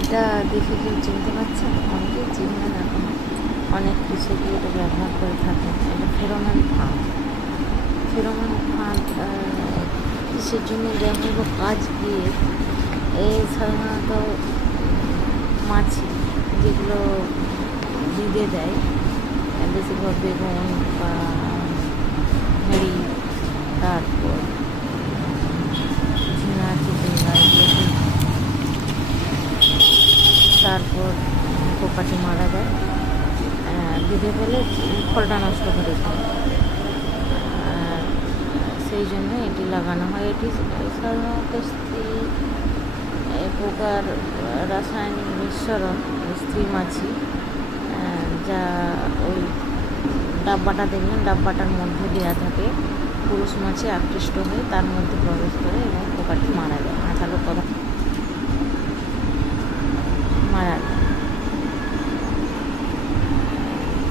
এটা দেখে কেউ চিনতে পারছেন? অনেকেই চিনবেন এখন, অনেক কৃষকই এটা ব্যবহার করে থাকেন। এটা ফেরোমন ফাঁদ। ফেরোমন ফাঁদ কিসের জন্য দেওয়া হয় বা কাজ কি? এই সাধারণত মাছি যেগুলো বিঁধে দেয়, বেশিরভাগ বেগুন বা ভেড়ি, তারপর ঝিঙা, চিচিঙ্গা, এগুলোকে তারপর পোকাটি মারা যায়। বিঁধে ফেলে ফলটা নষ্ট করে দেয়। সেই জন্য এটি লাগানো হয়। এটি সাধারণত পোকার রাসায়নিক মিশ্রণ, স্ত্রী মাছি, যা ওই ডাব্বাটা দেখবেন, ডাব্বাটার মধ্যে দেওয়া থাকে। পুরুষ মাছি আকৃষ্ট হয়ে তার মধ্যে প্রবেশ করে এবং পোকাটি মারা যায়, আঠালো পদার্থ মারা যায়।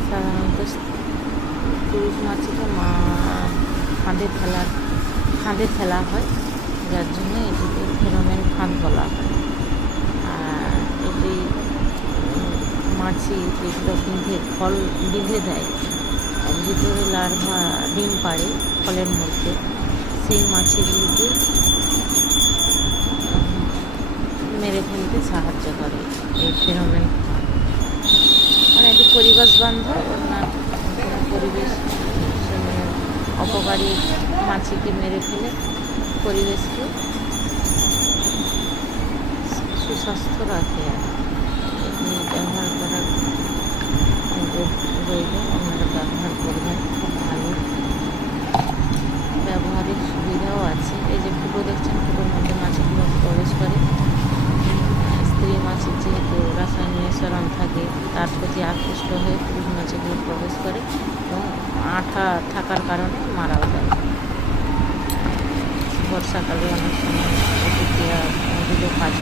সাধারণত পুরুষ মাছিকে ফাঁদে ফেলা হয়, যার জন্য এটিকে ফেরোমন ফাঁদ বলা হয়। এটি মাছি যেগুলো ফল বিঁধে দেয়, ভিতরে লার্ভা ডিম পাড়ে ফলের মধ্যে, সেই মাছিগুলিকে মেরে ফেলতে সাহায্য করে এই ফেরোমন। মানে এটি পরিবেশ বান্ধব, ওনার পরিবেশ অপকারী মাছিকে মেরে ফেলে পরিবেশকে সুস্বাস্থ্য রাখে। এটি ব্যবহার করার রইল, আপনারা ব্যবহার করবেন। খুব ভালো ব্যবহারের সুবিধাও আছে। এই যে ফুটো দেখছেন, ফুটোর মধ্যে মাছিগুলো প্রবেশ করে। স্ত্রী মাছির যেহেতু রাসায়নিক মিশ্রণ থাকে, তার প্রতি আকৃষ্ট হয়ে পুরুষ মাছিগুলো প্রবেশ করে এবং আঠা থাকার কারণে মারাও যায়। বর্ষাকালে অনেক সময় প্রতিক্রিয়া দিলেও কাজ হয়।